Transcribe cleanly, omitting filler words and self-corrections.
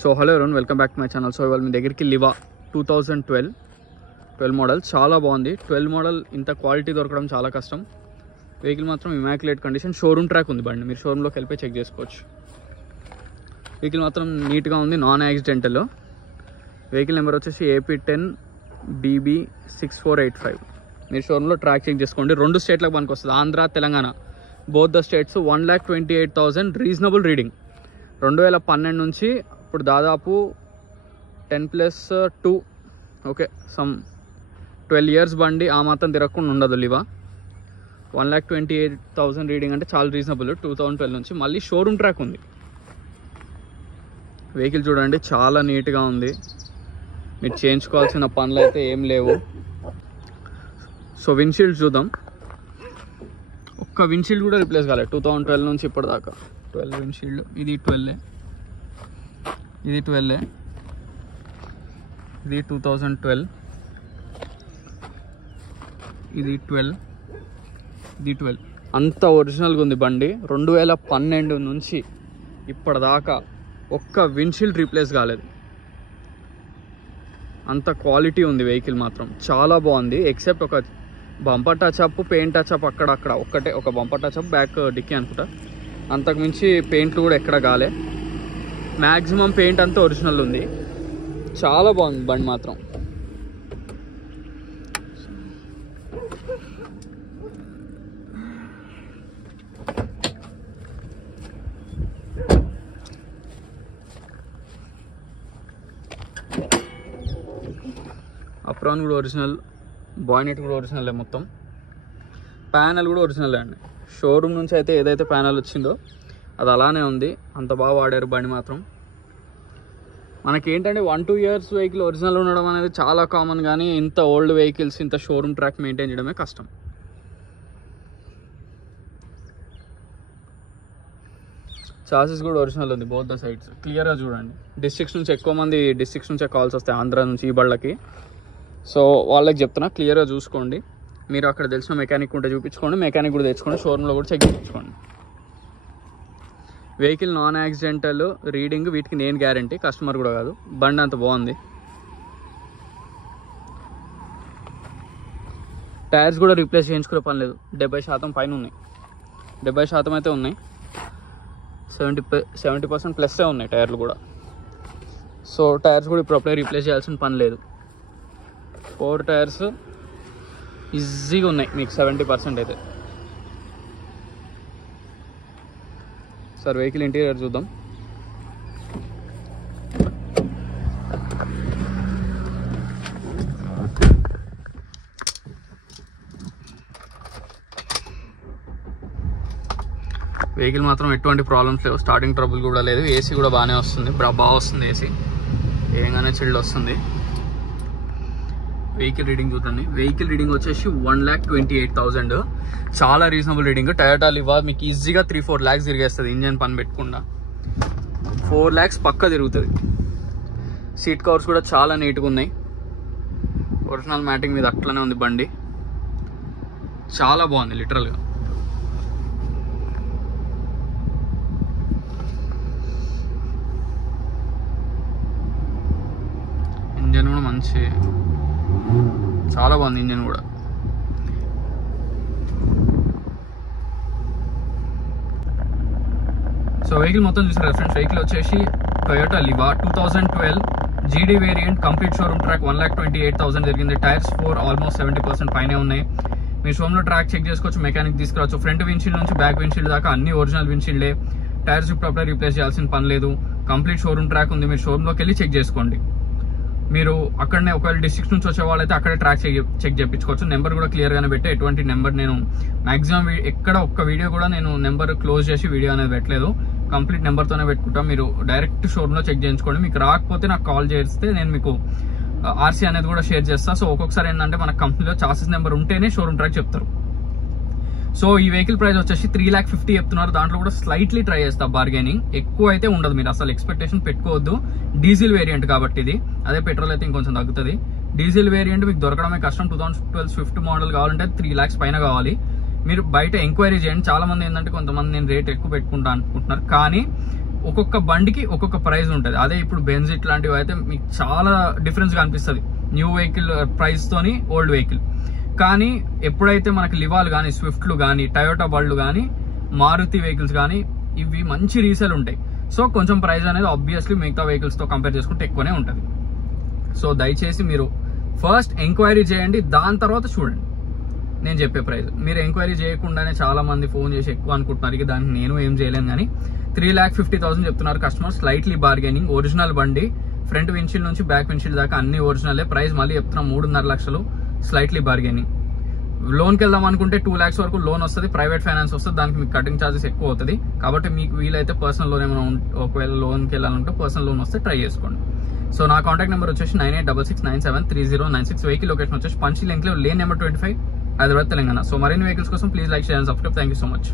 So hello everyone, welcome back to my channel. So ఇవాళ మీ దగ్గరికి Liva 2012 model చాలా బాగుంది. 12 మోడల్ ఇంత క్వాలిటీ దొరకడం చాలా కష్టం. వెహికల్ మాత్రం ఇమాక్యులేట్ కండిషన్, షోరూమ్ ట్రాక్ ఉంది బండి. మీరు షోరూంలోకి వెళ్ళిపోయి చెక్ చేసుకోవచ్చు. వెహికల్ మాత్రం నీట్గా ఉంది, నాన్ యాక్సిడెంటల్. వెహికల్ నెంబర్ వచ్చేసి AP10BB6485. మీరు షోరూంలో ట్రాక్ చెక్ చేసుకోండి. 2 స్టేట్లకు పనికి వస్తుంది, Andhra Telangana. Both the states 1,28,000 reasonable reading. 2012 నుంచి ఇప్పుడు దాదాపు 10+2 ఓకే సమ్ 12 ఇయర్స్ బండి. ఆ మాత్రం తిరగకుండా ఉండదు లివా. 1,28,000 రీడింగ్ అంటే చాలా రీజనబుల్. 2012 నుంచి మళ్ళీ షోరూమ్ ట్రాక్ ఉంది. వెహికల్ చూడండి, చాలా నీట్గా ఉంది. మీరు చేయించుకోవాల్సిన పనులు అయితే ఏం లేవు. సో విండ్షీల్డ్ చూద్దాం. ఒక్క విండ్షీల్డ్ కూడా రిప్లేస్ కాలేదు 2012 నుంచి ఇప్పటిదాకా. 12 విండ్షీల్డ్. ఇది 12, ఇది 12, ఇది 2012, ఇది 12, ఇది 12. అంత ఒరిజినల్గా ఉంది బండి. 2012 నుంచి ఇప్పటిదాకా ఒక్క విండ్షీల్డ్ రీప్లేస్ కాలేదు. అంత క్వాలిటీ ఉంది వెహికల్ మాత్రం, చాలా బాగుంది. ఎక్సెప్ట్ ఒక బంపర్ టచ్అప్, పెయింట్ టచ్అప్ అక్కడక్కడ ఒక్కటే, ఒక బంపర్ టచ్అప్ బ్యాక్ డిక్కీ అనుకుంటా. అంతకుమించి పెయింట్లు కూడా ఎక్కడ కాలే. మ్యాక్సిమం పెయింట్ అంతా ఒరిజినల్ ఉంది. చాలా బాగుంది బండి మాత్రం. అప్రాన్ కూడా ఒరిజినల్, బాయినెట్ కూడా ఒరిజినల్. మొత్తం ప్యానల్ కూడా ఒరిజినల్ అండి. షోరూమ్ నుంచి అయితే ఏదైతే ప్యానల్ వచ్చిందో అది అలానే ఉంది. అంత బాగా వాడారు బండి మాత్రం. మనకేంటంటే 1-2 ఇయర్స్ వెహికల్ ఒరిజినల్ ఉండడం అనేది చాలా కామన్, కానీ ఇంత ఓల్డ్ వెహికల్స్ ఇంత షోరూమ్ ట్రాక్ మెయింటైన్ చేయడమే కష్టం. చాసెస్ కూడా ఒరిజినల్ ఉంది, బోత్ ద సైడ్స్. క్లియర్గా చూడండి. డిస్ట్రిక్ట్స్ నుంచి ఎక్కువ మంది డిస్ట్రిక్ట్స్ నుంచే కాల్స్ వస్తాయి, ఆంధ్ర నుంచి ఈ బళ్ళకి. సో వాళ్ళకి చెప్తున్నా, క్లియర్గా చూసుకోండి. మీరు అక్కడ తెలిసిన మెకానిక్ ఉంటే చూపించుకోండి, మెకానిక్ కూడా తెచ్చుకోండి, షోరూంలో కూడా చెక్ చేయించుకోండి. వెహికల్ నాన్ యాక్సిడెంటల్ రీడింగ్, వీటికి నేను గ్యారంటీ, కస్టమర్ కూడా కాదు. బండి అంత బాగుంది. టైర్స్ కూడా రీప్లేస్ చేయించుకునే పని లేదు. 70% పైన ఉన్నాయి, 70% అయితే ఉన్నాయి. 70% ప్లస్సే ఉన్నాయి టైర్లు కూడా. సో టైర్స్ కూడా ఇప్పుడు అప్పుడే రీప్లేస్ చేయాల్సిన పని లేదు. 4 టైర్స్ ఈజీగా ఉన్నాయి మీకు 70% అయితే. సార్ వెహికల్ ఇంటీరియర్ చూద్దాం. వెహికల్ మాత్రం ఎటువంటి ప్రాబ్లమ్స్ లేవు, స్టార్టింగ్ ట్రబుల్ కూడా లేదు. ఏసీ కూడా బాగానే వస్తుంది, బాగా వస్తుంది ఏసీ, ఏంగానే చిల్డ్ వస్తుంది. వెహికల్ రీడింగ్ చూడండి. వెహికల్ రీడింగ్ వచ్చేసి 1,28,000, చాలా రీజనబుల్ రీడింగ్. టయోటా లివా మీకు ఈజీగా 3-4 lakhs తిరిగేస్తుంది ఇంజన్ పని పెట్టుకుండా. 4 lakhs పక్కా తిరుగుతుంది. సీట్ కవర్స్ కూడా చాలా నీట్గా ఉన్నాయి. ఒరిజినల్ మ్యాటింగ్ మీద అట్లనే ఉంది బండి. చాలా బాగుంది లిటరల్గా. ఇంజన్ కూడా మంచి, చాలా బాగుంది ఇంజన్ కూడా. సో వెహికల్ మొత్తం చూసారు ఫ్రెండ్స్. వెహికల్ వచ్చేసి Toyota Liva 2012 GD variant, complete showroom track. 1,28,000 జరిగింది. టైర్స్ 4 ఆల్మోస్ట్ 70% పైనే ఉన్నాయి. మీరు షోరూంలో ట్రాక్ చెక్ చేసుకోవచ్చు, మెకానిక్ తీసుకురావచ్చు. ఫ్రంట్ విండ్షీల్డ్ నుంచి బ్యాక్ విండ్షీల్డ్ దాకా అన్ని ఒరిజినల్ విండ్షీల్డే. టైర్స్ ఇప్పుడు అప్పుడే రీప్లేస్ చేయాల్సిన పని లేదు. కంప్లీట్ షోరూమ్ ట్రాక్ ఉంది. మీరు షోరూంలోకి వెళ్ళి చెక్ చేసుకోండి. మీరు అక్కడనే ఒకవేళ డిస్ట్రిక్ట్ నుంచి వచ్చే వాళ్ళైతే అక్కడే ట్రాక్ చెక్ చేయించుకోవచ్చు. నెంబర్ కూడా క్లియర్గానే పెట్టే, ఎటువంటి నెంబర్ నేను మాక్సిమం ఎక్కడ ఒక్క వీడియో కూడా నేను నెంబర్ క్లోజ్ చేసి వీడియో అనేది పెట్టలేదు. కంప్లీట్ నెంబర్తోనే పెట్టుకుంటాం. మీరు డైరెక్ట్ షోరూంలో చెక్ చేయించుకోండి. మీకు రాకపోతే నాకు కాల్ చేస్తే నేను మీకు ఆర్సీ అనేది కూడా షేర్ చేస్తాను. సో ఒక్కొక్కసారి ఏంటంటే మన కంపెనీలో చాసెస్ నెంబర్ ఉంటేనే షోరూమ్ ట్రాక్ చెప్తారు. సో ఈ వెహికల్ ప్రైస్ వచ్చేసి 3,50,000 చెప్తున్నారు. దాంట్లో కూడా స్లైట్లీ ట్రై చేస్తా బార్గెనింగ్, ఎక్కువ అయితే ఉండదు. మీరు అసలు ఎక్స్పెక్టేషన్ పెట్టుకోవద్దు. డీజిల్ వేరియంట్ కాబట్టి ఇది, అదే పెట్రోల్ అయితే ఇంకొంచెం తగ్గుతుంది. డీజిల్ వేరియంట్ మీకు దొరకడమే కష్టం. 2012 స్విఫ్ట్ మోడల్ కావాలంటే 3 lakhs పైన కావాలి. మీరు బయట ఎంక్వైరీ చేయండి. చాలా మంది ఏంటంటే కొంతమంది నేను రేట్ ఎక్కువ పెట్టుకుంటా అనుకుంటున్నారు, కానీ ఒక్కొక్క బండికి ఒక్కొక్క ప్రైస్ ఉంటుంది. అదే ఇప్పుడు బెంజ్ ఇట్లాంటివి అయితే మీకు చాలా డిఫరెన్స్ కనిపిస్తుంది న్యూ వెహికల్ ప్రైస్ తోని ఓల్డ్ వెహికల్. కానీ ఎప్పుడైతే మనకి లివాలు కానీ, స్విఫ్ట్లు కానీ, టయోటా బళ్ళు కానీ, మారుతి వెహికల్స్ కానీ ఇవి మంచి రీసేల్ ఉంటాయి. సో కొంచెం ప్రైస్ అనేది ఆబ్వియస్లీ మిగతా వెహికల్స్ తో కంపేర్ చేసుకుంటే ఎక్కువనే ఉంటుంది. సో దయచేసి మీరు ఫస్ట్ ఎంక్వైరీ చేయండి, దాని తర్వాత చూడండి నేను చెప్పే ప్రైస్. మీరు ఎంక్వైరీ చేయకుండానే చాలా మంది ఫోన్ చేసి ఎక్కువ అనుకుంటున్నారు, ఇక దానికి నేను ఏం చేయలేను. కానీ 3,50,000 చెప్తున్నారు కస్టమర్, స్లైట్లీ బార్గెనింగ్. ఒరిజినల్ బండి, ఫ్రంట్ విండ్షీల్డ్ నుంచి బ్యాక్ విండ్షీల్డ్ దాకా అన్ని ఒరిజినలే. ప్రైస్ మళ్ళీ చెప్తున్నాం 3.5 లక్షలు, స్లైట్లీ బార్గెనింగ్. లోన్కి వెళ్దాం అనుకుంటే 2 lakhs వరకు లోన్ వస్తుంది, ప్రైవేట్ ఫైనాన్స్ వస్తుంది, దానికి మీకు కటింగ్ ఛార్జెస్ ఎక్కువ అవుతుంది. కాబట్టి మీకు వీలైతే పర్సనల్ లోన్ ఏమైనా ఒకవేళ లోన్కి వెళ్ళాలంటే పర్సనల్ లోన్ వస్తే ట్రై చేసుకోండి. సో నా కాంటాక్ట్ నెంబర్ వచ్చేసి 9866973096. వెహికల్ లొకేషన్ వచ్చేసి Panchsheel enclave, lane number 25, Hyderabad, Telangana. So మరిన్ని వెహికల్స్ కోసం please like, share and subscribe. Thank you so much.